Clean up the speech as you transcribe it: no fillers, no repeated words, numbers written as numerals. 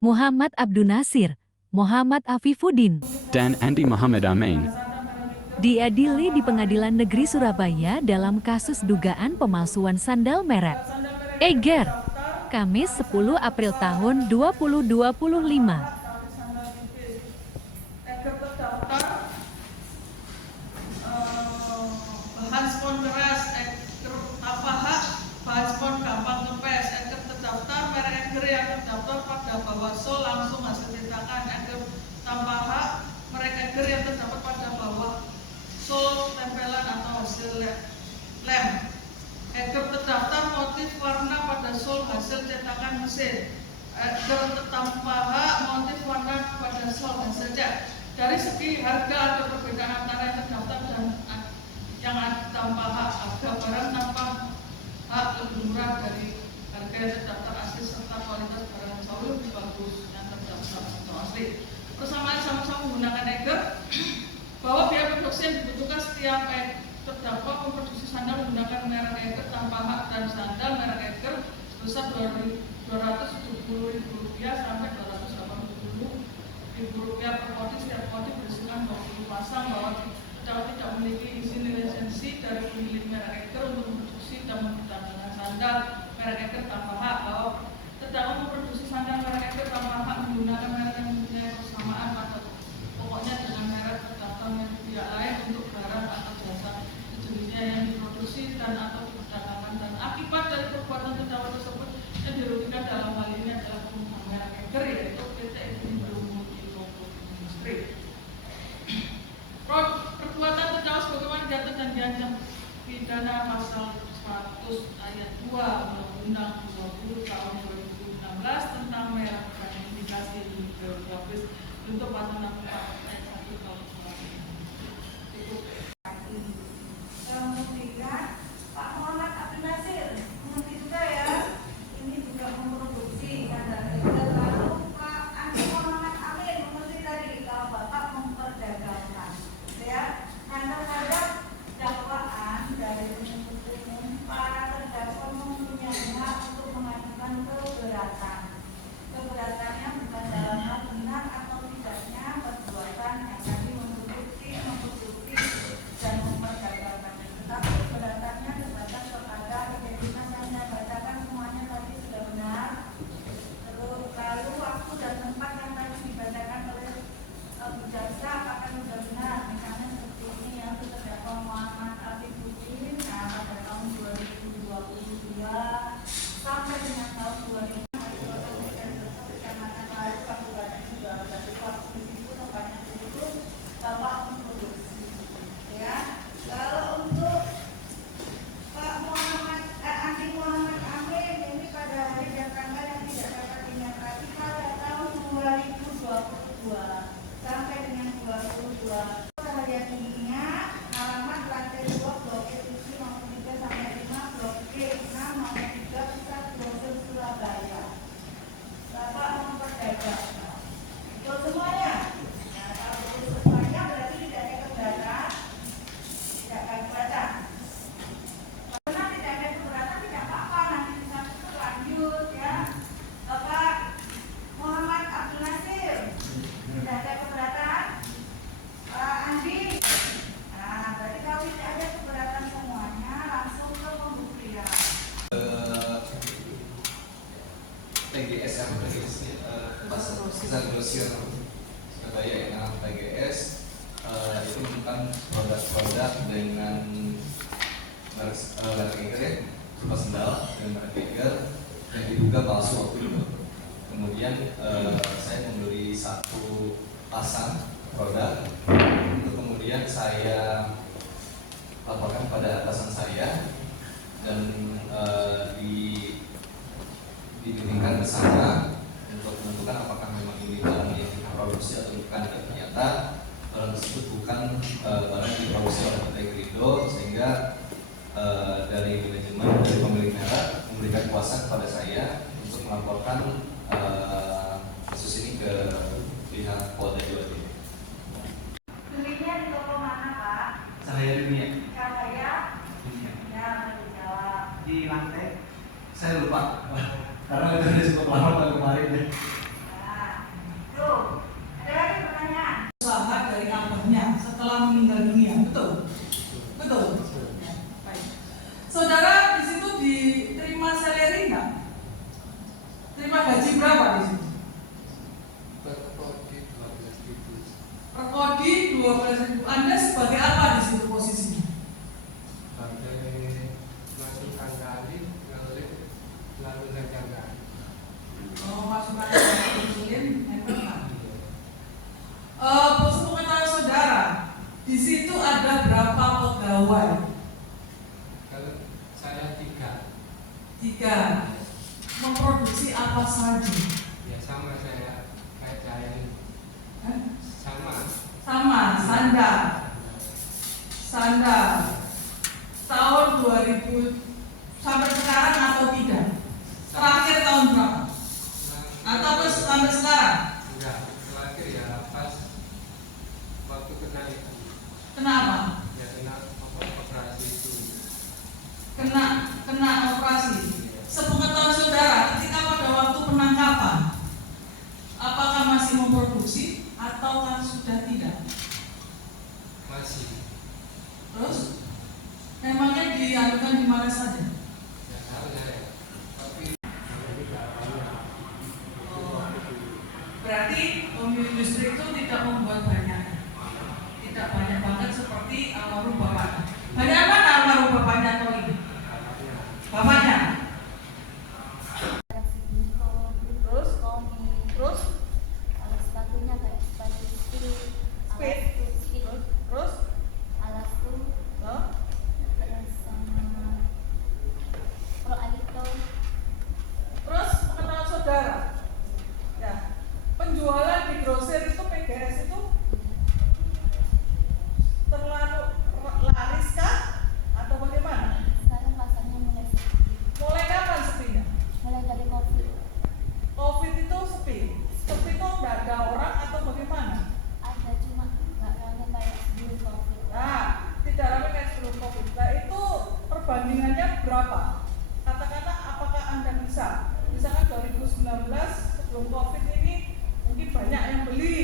Muhammad Abdun Nasir, Muhammad Afifuddin, dan Andi Muhammad Amin diadili di Pengadilan Negeri Surabaya dalam kasus dugaan pemalsuan sandal merek Eiger, Kamis 10 April tahun 2025. Bahan spon keras, bahan spon gampang kempes, Eiger terdaftar, merek Eiger yang terdaftar pada Bawaslu langsung hasil cetakan Eiger tanpa hak, merek Eiger yang terdapat pada bawah sol tempelan atau hasil lem. Eiger terdaftar motif warna pada sol hasil cetakan mesin. Eiger tanpa hak motif warna pada sol hasil cat. Dari segi harga ada perbedaan antara yang terdaftar dan yang tanpa hak. Harga barang tanpa hak lebih murah dari harga yang terdaftar asli serta kualitas barang jauh lebih bagus yang terdaftar atau asli. Persamaan sama-sama menggunakan Eiger bahwa biaya produksi yang dibutuhkan setiap terdakwa memproduksi sandal menggunakan merek Eiger tanpa hak dan sandal merek Eiger sebesar Rp270.000 sampai Rp280.000 per kodi. Setiap kodi berisikan 20 pasang bahwa terdakwa tidak memiliki izin lisensi dari pemilik merek Eiger untuk memproduksi dan memperdagangkan sandal merek Eiger tanpa hak, bahwa terdakwa memproduksi sandal merek Eiger tanpa hak menggunakan merek yang mempunyai persamaan pada pokoknya dengan merek terdaftar merek pihak lain untuk barang atau jasa sejenisnya yang diproduksi dan atau diperdagangkan, dan akibat dari perbuatan terdakwa tersebut yang dirugikan dalam hal ini adalah penggunaan merek Eiger yaitu PT Indo Industri. Perbuatan terdakwa sebagaimana diatur dan diancam pidana pasal 100 ayat 2 Undang-Undang 20 tahun 2016 tentang merek dan indikasi geografis untuk pasal 64 ayat 1 tahun 2016. Kemudian Pak Muhammad Abdun Nasir mengerti juga ya, ini juga memproduksi sandal Eiger. Lalu Pak Andi Muhammad Amin mengerti tadi kalau Bapak memperdagangkan, ya. Nah, terhadap dakwaan dari penuntut umum, para terdakwa mempunyai hak untuk mengajukan keberatan. Keberatannya bukan dalam hal benar atau tidaknya perbuatan yang tadi memproduksi dan memperdagangkan, tetapi keberatannya terbatas kepada identitas yang saya bacakan semuanya tadi sudah benar. Terus lalu waktu dan tempat yang tadi dibacakan oleh Bu Jaksa apakah sudah benar? Misalnya seperti ini yang terdakwa Muhammad Afifuddin pada tahun 2022 sampai dengan tahun 2000 Bapak memproduksi, ya. Kalau untuk Pak Muhammad Andi Muhammad Amin ini pada hari dan tanggal yang tidak dapat diingat lagi pada tahun 2022 sampai dengan 22 harian ininya alamat lantai 2 blok E 7 maupun 3 sampai 5 blok G 6 maupun 3 pusat Grosir Surabaya. Bapak memperdagangkan itu semuanya. Nah, kalau itu semuanya berarti tidak ada keberatan, tidak ada keberatan. Karena tidak ada keberatan tidak apa-apa, nanti bisa lanjut, ya. Bapak Muhammad Abdun Nasir tidak ada keberatan. Pak Andi, nah berarti kalau tidak ada keberatan semuanya langsung ke pembuktian. TGS apa TGS ini? Pasar Grosir Surabaya yang nama TGS itu menemukan produk-produk dengan merek Eiger ya, berupa sandal dengan merek Eiger yang diduga palsu waktu itu. Kemudian saya membeli satu pasang produk untuk kemudian saya laporkan pada atasan saya dan dibimbingkan bersama untuk menentukan apakah memang ini barang yang diproduksi atau bukan. Dan ternyata barang tersebut bukan barang yang diproduksi oleh PT Indo, sehingga dari manajemen dari pemilik merek memberikan kuasa kepada saya untuk melaporkan kasus ini ke pihak Polda Jawa Timur. Belinya di toko mana, Pak? Cahaya Dunia. Cahaya Dunia. Ya, dijawab. Di lantai saya lupa karena itu sudah cukup lama tahun kemarin deh. Ya, atau sudah tidak? Masih. Terus memangnya diadukan di mana saja? Berarti pemilik listrik itu tidak membuat banyak, tidak banyak banget seperti almarhum bapaknya. Banyak mana almarhum bapaknya atau ini? Bapaknya. Terus, terus, alas bakunya kayak sepatu steel, Speed. alas tuh speed, terus, alas tuh, loh, terus sama pro alito, terus mengenal saudara. Ya, penjualan di grosir itu PGS itu terlalu laris kah atau bagaimana? sekarang pasarnya mulai sepi, Mulai kapan sepinya? mulai dari covid, Covid itu sepi. Sepi itu nggak ada orang atau bagaimana? ada cuma nggak rame kayak sebelum covid. Nah, tidak ramai kayak sebelum Covid. Nah, itu perbandingannya berapa? Katakanlah apakah Anda bisa? Misalkan 2019 sebelum Covid ini mungkin banyak yang beli